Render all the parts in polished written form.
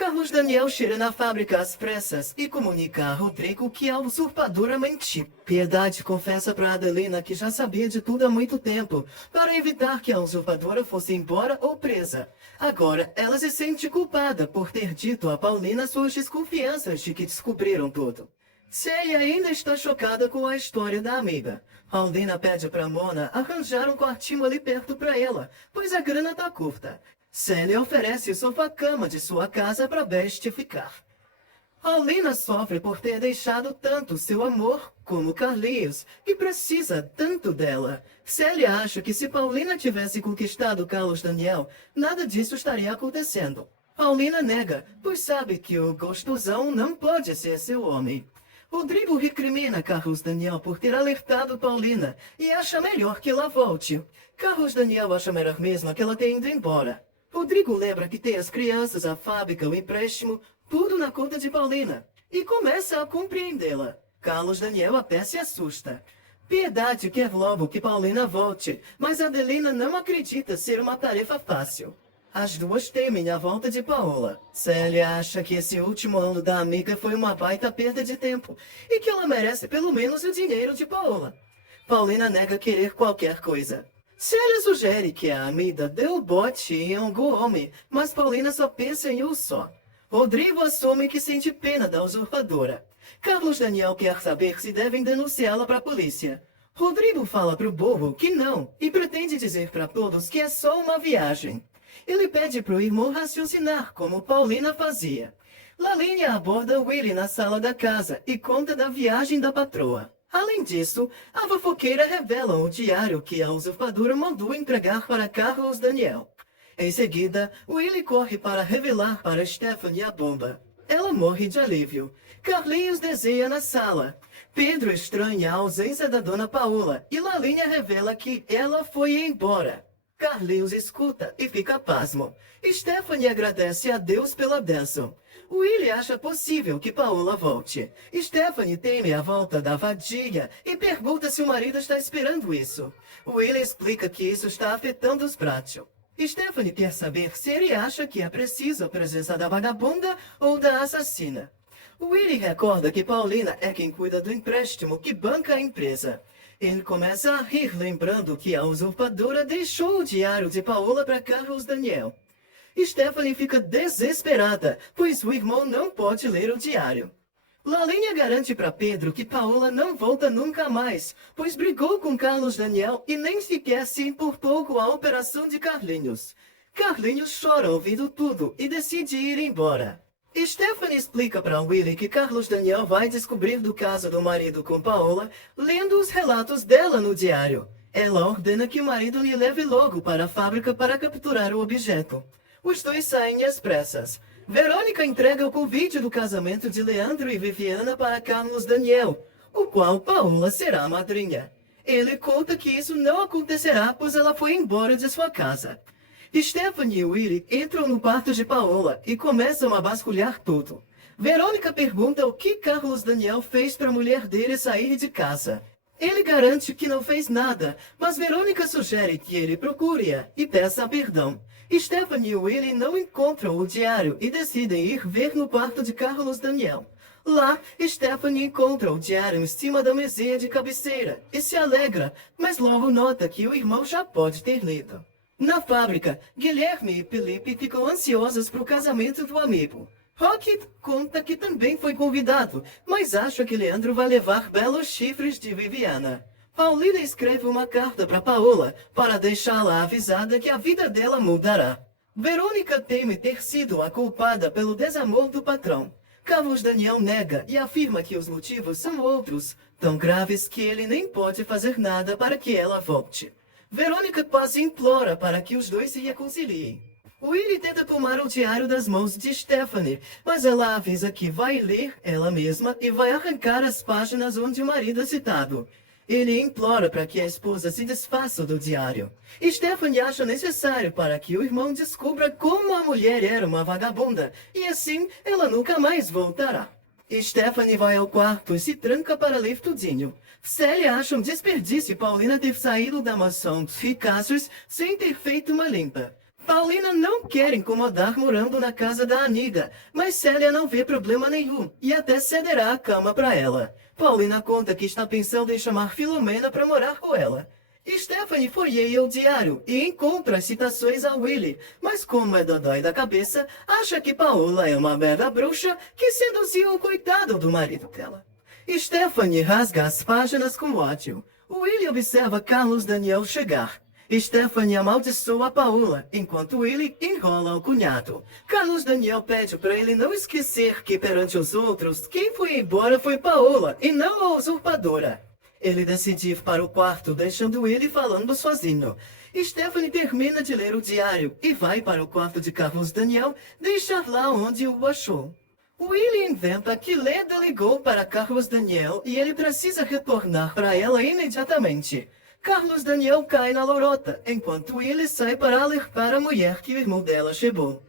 Carlos Daniel chega na fábrica às pressas e comunica a Rodrigo que a usurpadora mentiu. Piedade confessa para Adelina que já sabia de tudo há muito tempo, para evitar que a usurpadora fosse embora ou presa. Agora, ela se sente culpada por ter dito a Paulina suas desconfianças de que descobriram tudo. Célia ainda está chocada com a história da amiga. Paulina pede para Mona arranjar um quartinho ali perto para ela, pois a grana tá curta. Célia oferece o sofá-cama de sua casa para Best ficar. Paulina sofre por ter deixado tanto seu amor como Carlinhos, que precisa tanto dela. Célia acha que se Paulina tivesse conquistado Carlos Daniel, nada disso estaria acontecendo. Paulina nega, pois sabe que o gostosão não pode ser seu homem. Rodrigo recrimina Carlos Daniel por ter alertado Paulina e acha melhor que ela volte. Carlos Daniel acha melhor mesmo que ela tenha ido embora. Rodrigo lembra que tem as crianças, a fábrica, o empréstimo, tudo na conta de Paulina, e começa a compreendê-la. Carlos Daniel até se assusta. Piedade quer logo que Paulina volte, mas Adelina não acredita ser uma tarefa fácil. As duas temem a volta de Paola. Célia acha que esse último ano da amiga foi uma baita perda de tempo e que ela merece pelo menos o dinheiro de Paola. Paulina nega querer qualquer coisa. Célia sugere que a amiga deu bote em algum homem, mas Paulina só pensa em um só. Rodrigo assume que sente pena da usurpadora. Carlos Daniel quer saber se devem denunciá-la para a polícia. Rodrigo fala pro burro que não e pretende dizer para todos que é só uma viagem. Ele pede pro irmão raciocinar, como Paulina fazia. Lavínia aborda Willy na sala da casa e conta da viagem da patroa. Além disso, a fofoqueira revela o diário que a usurpadora mandou entregar para Carlos Daniel. Em seguida, Willy corre para revelar para Stephanie a bomba. Ela morre de alívio. Carlinhos desenha na sala. Pedro estranha a ausência da dona Paola e Lavínia revela que ela foi embora. Carlinhos escuta e fica pasmo. Stephanie agradece a Deus pela bênção. Willy acha possível que Paola volte. Stephanie teme a volta da vadia e pergunta se o marido está esperando isso. Willy explica que isso está afetando os Bradshaw. Stephanie quer saber se ele acha que é preciso a presença da vagabunda ou da assassina. Willy recorda que Paulina é quem cuida do empréstimo que banca a empresa. Ele começa a rir, lembrando que a usurpadora deixou o diário de Paola para Carlos Daniel. Stephanie fica desesperada, pois o irmão não pode ler o diário. Lavínia garante para Pedro que Paola não volta nunca mais, pois brigou com Carlos Daniel e nem sequer se importou com a operação de Carlinhos. Carlinhos chora ouvindo tudo e decide ir embora. Stephanie explica para Willy que Carlos Daniel vai descobrir do caso do marido com Paola, lendo os relatos dela no diário. Ela ordena que o marido lhe leve logo para a fábrica para capturar o objeto. Os dois saem às pressas. Verônica entrega o convite do casamento de Leandro e Viviana para Carlos Daniel, o qual Paola será a madrinha. Ele conta que isso não acontecerá, pois ela foi embora de sua casa. Stephanie e Willy entram no quarto de Paola e começam a vasculhar tudo. Verônica pergunta o que Carlos Daniel fez para a mulher dele sair de casa. Ele garante que não fez nada, mas Verônica sugere que ele procure-a e peça perdão. Stephanie e Willy não encontram o diário e decidem ir ver no quarto de Carlos Daniel. Lá, Stephanie encontra o diário em cima da mesinha de cabeceira e se alegra, mas logo nota que o irmão já pode ter lido. Na fábrica, Guilherme e Felipe ficam ansiosos para o casamento do amigo. Rocket conta que também foi convidado, mas acha que Leandro vai levar belos chifres de Viviana. Paulina escreve uma carta para Paola para deixá-la avisada que a vida dela mudará. Verônica teme ter sido a culpada pelo desamor do patrão. Carlos Daniel nega e afirma que os motivos são outros, tão graves que ele nem pode fazer nada para que ela volte. Verônica quase implora para que os dois se reconciliem. Willy tenta tomar o diário das mãos de Stephanie, mas ela avisa que vai ler ela mesma e vai arrancar as páginas onde o marido é citado. Ele implora para que a esposa se desfaça do diário. Stephanie acha necessário para que o irmão descubra como a mulher era uma vagabunda, e assim ela nunca mais voltará. Stephanie vai ao quarto e se tranca para ler tudinho. Célia acha um desperdício Paulina ter saído da mansão Picasso sem ter feito uma limpa. Paulina não quer incomodar morando na casa da amiga, mas Célia não vê problema nenhum e até cederá a cama para ela. Paulina conta que está pensando em chamar Filomena para morar com ela. Stephanie folheia o diário e encontra as citações a Willy, mas como é dodói da cabeça, acha que Paola é uma merda bruxa que seduziu o coitado do marido dela. Stephanie rasga as páginas com ódio. Willy observa Carlos Daniel chegar. Stephanie amaldiçoa Paola, enquanto Willy enrola o cunhado. Carlos Daniel pede para ele não esquecer que perante os outros, quem foi embora foi Paola e não a usurpadora. Ele decide ir para o quarto, deixando Willy falando sozinho. Stephanie termina de ler o diário e vai para o quarto de Carlos Daniel, deixar lá onde o achou. Willy inventa que Leda ligou para Carlos Daniel e ele precisa retornar para ela imediatamente. Carlos Daniel cai na lorota, enquanto Willy sai para alertar a mulher que o irmão dela chegou.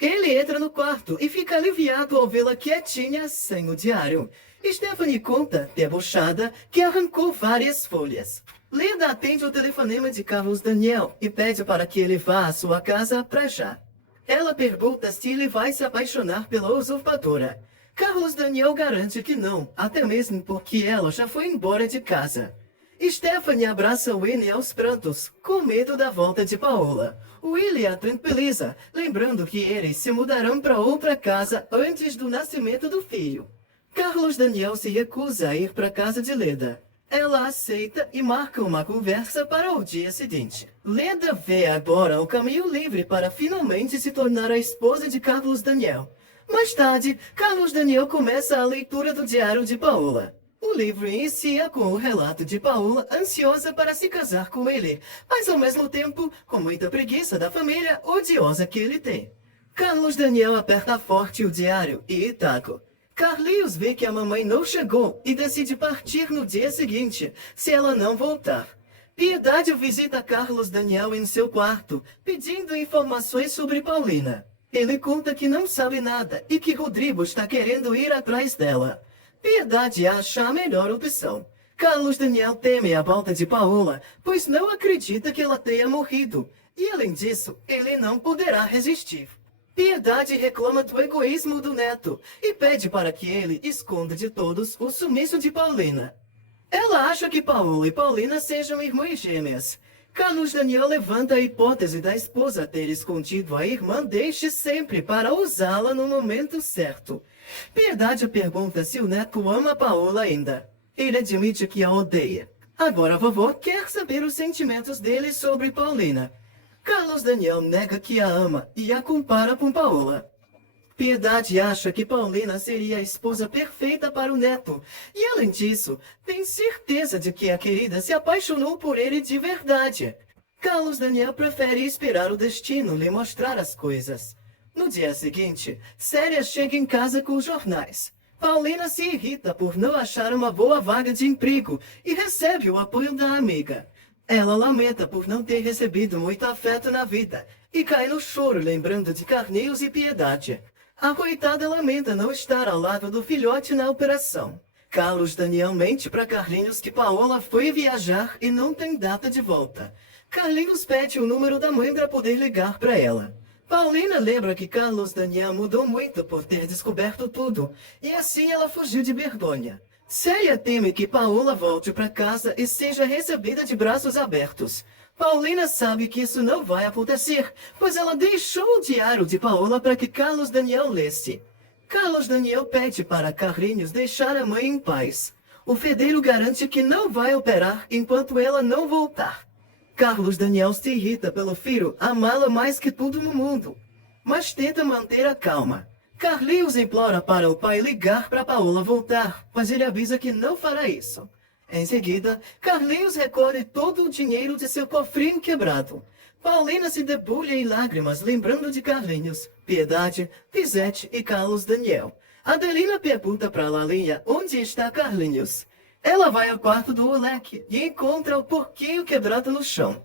Ele entra no quarto e fica aliviado ao vê-la quietinha sem o diário. Stephanie conta, debochada, que arrancou várias folhas. Leda atende o telefonema de Carlos Daniel e pede para que ele vá à sua casa para já. Ela pergunta se ele vai se apaixonar pela usurpadora. Carlos Daniel garante que não, até mesmo porque ela já foi embora de casa. Stephanie abraça Willy aos prantos, com medo da volta de Paola. Willy a tranquiliza, lembrando que eles se mudarão para outra casa antes do nascimento do filho. Carlos Daniel se recusa a ir para a casa de Leda. Ela aceita e marca uma conversa para o dia seguinte. Leda vê agora o caminho livre para finalmente se tornar a esposa de Carlos Daniel. Mais tarde, Carlos Daniel começa a leitura do diário de Paola. O livro inicia com o relato de Paola ansiosa para se casar com ele, mas ao mesmo tempo com muita preguiça da família odiosa que ele tem. Carlos Daniel aperta forte o diário e taco. Carlinhos vê que a mamãe não chegou e decide partir no dia seguinte, se ela não voltar. Piedade visita Carlos Daniel em seu quarto, pedindo informações sobre Paulina. Ele conta que não sabe nada e que Rodrigo está querendo ir atrás dela. Piedade acha a melhor opção. Carlos Daniel teme a volta de Paola, pois não acredita que ela tenha morrido. E além disso, ele não poderá resistir. Piedade reclama do egoísmo do neto e pede para que ele esconda de todos o sumiço de Paulina. Ela acha que Paola e Paulina sejam irmãs gêmeas. Carlos Daniel levanta a hipótese da esposa ter escondido a irmã desde sempre para usá-la no momento certo. Piedade pergunta se o neto ama Paola ainda. Ele admite que a odeia. Agora a vovó quer saber os sentimentos dele sobre Paulina. Carlos Daniel nega que a ama e a compara com Paola. Piedade acha que Paulina seria a esposa perfeita para o neto. E além disso, tem certeza de que a querida se apaixonou por ele de verdade. Carlos Daniel prefere esperar o destino lhe mostrar as coisas. No dia seguinte, Célia chega em casa com os jornais. Paulina se irrita por não achar uma boa vaga de emprego e recebe o apoio da amiga. Ela lamenta por não ter recebido muito afeto na vida e cai no choro lembrando de Carlinhos e Piedade. A coitada lamenta não estar ao lado do filhote na operação. Carlos Daniel mente para Carlinhos que Paola foi viajar e não tem data de volta. Carlinhos pede o número da mãe para poder ligar para ela. Paulina lembra que Carlos Daniel mudou muito por ter descoberto tudo, e assim ela fugiu de vergonha. Célia teme que Paola volte para casa e seja recebida de braços abertos. Paulina sabe que isso não vai acontecer, pois ela deixou o diário de Paola para que Carlos Daniel lesse. Carlos Daniel pede para Carlinhos deixar a mãe em paz. O fedeiro garante que não vai operar enquanto ela não voltar. Carlos Daniel se irrita pelo filho amá-la mais que tudo no mundo, mas tenta manter a calma. Carlinhos implora para o pai ligar para Paola voltar, mas ele avisa que não fará isso. Em seguida, Carlinhos recolhe todo o dinheiro de seu cofrinho quebrado. Paulina se debulha em lágrimas lembrando de Carlinhos, Piedade, Pisete e Carlos Daniel. Adelina pergunta para Lalinha onde está Carlinhos. Ela vai ao quarto do moleque e encontra o porquinho quebrado no chão.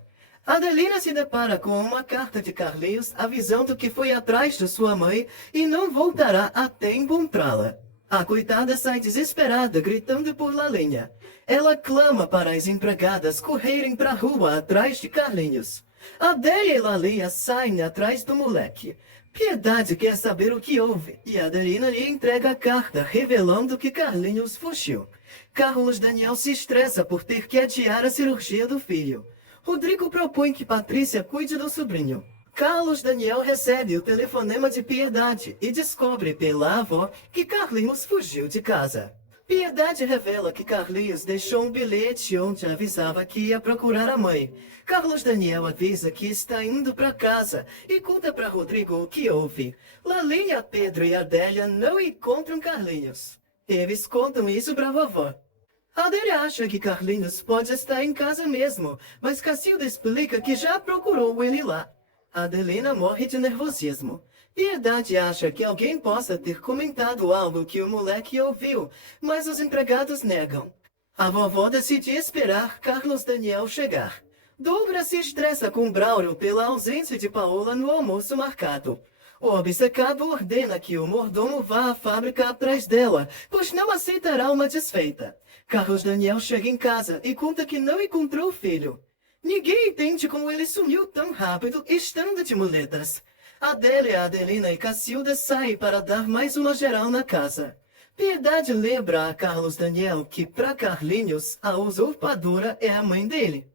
Adelina se depara com uma carta de Carlinhos avisando que foi atrás de sua mãe e não voltará até encontrá-la. A coitada sai desesperada, gritando por Lalinha. Ela clama para as empregadas correrem para a rua atrás de Carlinhos. Adélia e Lalia saem atrás do moleque. Piedade quer saber o que houve, e Adelina lhe entrega a carta, revelando que Carlinhos fugiu. Carlos Daniel se estressa por ter que adiar a cirurgia do filho. Rodrigo propõe que Patrícia cuide do sobrinho. Carlos Daniel recebe o telefonema de Piedade e descobre pela avó que Carlinhos fugiu de casa. Piedade revela que Carlinhos deixou um bilhete onde avisava que ia procurar a mãe. Carlos Daniel avisa que está indo para casa e conta para Rodrigo o que houve. Lalinha, Pedro e Adélia não encontram Carlinhos. Eles contam isso para a vovó. Adélia acha que Carlinhos pode estar em casa mesmo, mas Cacilda explica que já procurou ele lá. Adelina morre de nervosismo. Piedade acha que alguém possa ter comentado algo que o moleque ouviu, mas os empregados negam. A vovó decide esperar Carlos Daniel chegar. Douglas se estressa com Braulio pela ausência de Paola no almoço marcado. O obcecado ordena que o mordomo vá à fábrica atrás dela, pois não aceitará uma desfeita. Carlos Daniel chega em casa e conta que não encontrou o filho. Ninguém entende como ele sumiu tão rápido, estando de muletas. Adélia, Adelina e Cacilda saem para dar mais uma geral na casa. Piedade lembra a Carlos Daniel que, para Carlinhos, a usurpadora é a mãe dele.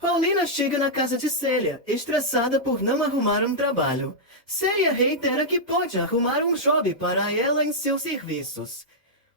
Paulina chega na casa de Célia, estressada por não arrumar um trabalho. Célia reitera que pode arrumar um job para ela em seus serviços.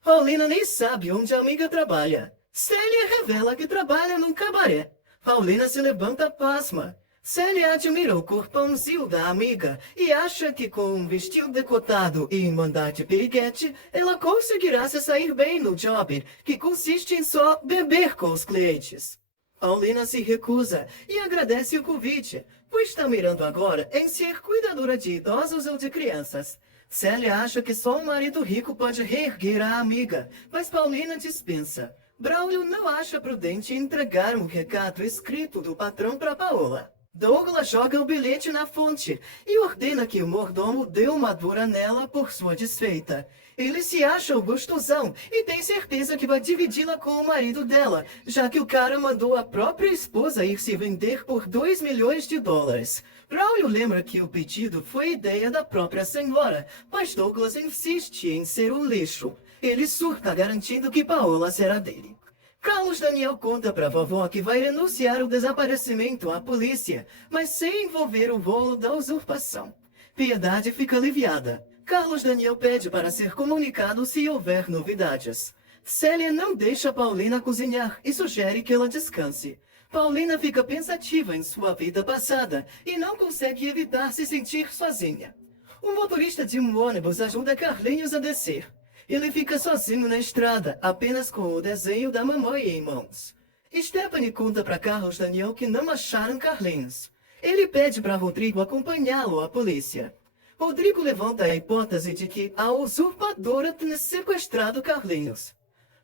Paulina nem sabe onde a amiga trabalha. Célia revela que trabalha num cabaré. Paulina se levanta pasma. Célia admira o corpãozinho da amiga e acha que com um vestido decotado e um andar de piriguete, ela conseguirá se sair bem no job, que consiste em só beber com os clientes. Paulina se recusa e agradece o convite, pois está mirando agora em ser cuidadora de idosos ou de crianças. Célia acha que só um marido rico pode reerguer a amiga, mas Paulina dispensa. Braulio não acha prudente entregar um recado escrito do patrão para Paola. Douglas joga o bilhete na fonte e ordena que o mordomo dê uma dura nela por sua desfeita. Ele se acha o gostosão e tem certeza que vai dividi-la com o marido dela, já que o cara mandou a própria esposa ir se vender por $2 milhões. Braulio lembra que o pedido foi ideia da própria senhora, mas Douglas insiste em ser um lixo. Ele surta garantindo que Paola será dele. Carlos Daniel conta para a vovó que vai denunciar o desaparecimento à polícia, mas sem envolver o rolo da usurpação. Piedade fica aliviada. Carlos Daniel pede para ser comunicado se houver novidades. Célia não deixa Paulina cozinhar e sugere que ela descanse. Paulina fica pensativa em sua vida passada e não consegue evitar se sentir sozinha. O motorista de um ônibus ajuda Carlinhos a descer. Ele fica sozinho na estrada, apenas com o desenho da mamãe em mãos. Stephanie conta para Carlos Daniel que não acharam Carlinhos. Ele pede para Rodrigo acompanhá-lo à polícia. Rodrigo levanta a hipótese de que a usurpadora tenha sequestrado Carlinhos.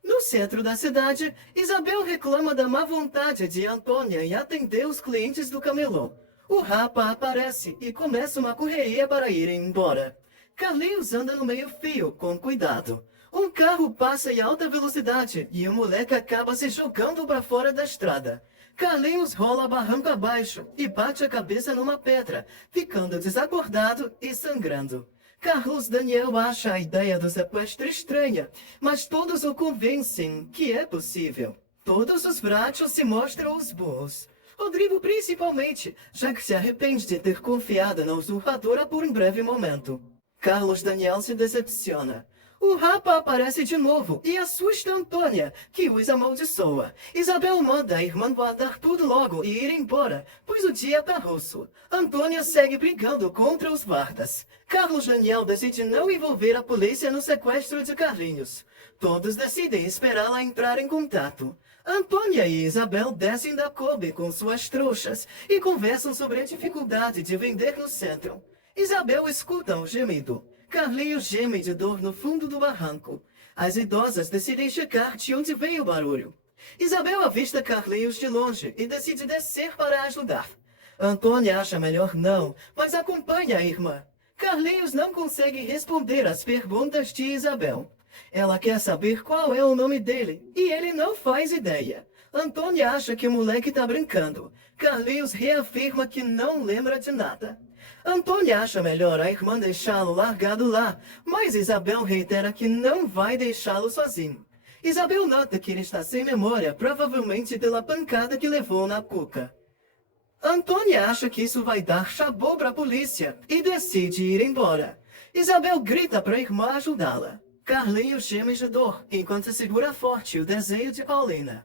No centro da cidade, Isabel reclama da má vontade de Antônia em atender os clientes do camelô. O Rapa aparece e começa uma correria para irem embora. Carlinhos anda no meio-fio, com cuidado. Um carro passa em alta velocidade e o moleque acaba se jogando para fora da estrada. Carlinhos rola barranco abaixo e bate a cabeça numa pedra, ficando desacordado e sangrando. Carlos Daniel acha a ideia do sequestro estranha, mas todos o convencem que é possível. Todos os bráticos se mostram os burros. Rodrigo principalmente, já que se arrepende de ter confiado na usurpadora por um breve momento. Carlos Daniel se decepciona. O Rapa aparece de novo e assusta Antônia, que os amaldiçoa. Isabel manda a irmã guardar tudo logo e ir embora, pois o dia tá roço. Antônia segue brigando contra os guardas. Carlos Daniel decide não envolver a polícia no sequestro de Carlinhos. Todos decidem esperá-la entrar em contato. Antônia e Isabel descem da Kombi com suas trouxas e conversam sobre a dificuldade de vender no centro. Isabel escuta um gemido. Carlinhos geme de dor no fundo do barranco. As idosas decidem checar de onde veio o barulho. Isabel avista Carlinhos de longe e decide descer para ajudar. Antônia acha melhor não, mas acompanha a irmã. Carlinhos não consegue responder às perguntas de Isabel. Ela quer saber qual é o nome dele, e ele não faz ideia. Antônia acha que o moleque tá brincando. Carlinhos reafirma que não lembra de nada. Antônia acha melhor a irmã deixá-lo largado lá, mas Isabel reitera que não vai deixá-lo sozinho. Isabel nota que ele está sem memória, provavelmente pela pancada que levou na cuca. Antônia acha que isso vai dar chabu para a polícia e decide ir embora. Isabel grita para a irmã ajudá-la. Carlinhos geme de dor, enquanto segura forte o desenho de Paulina.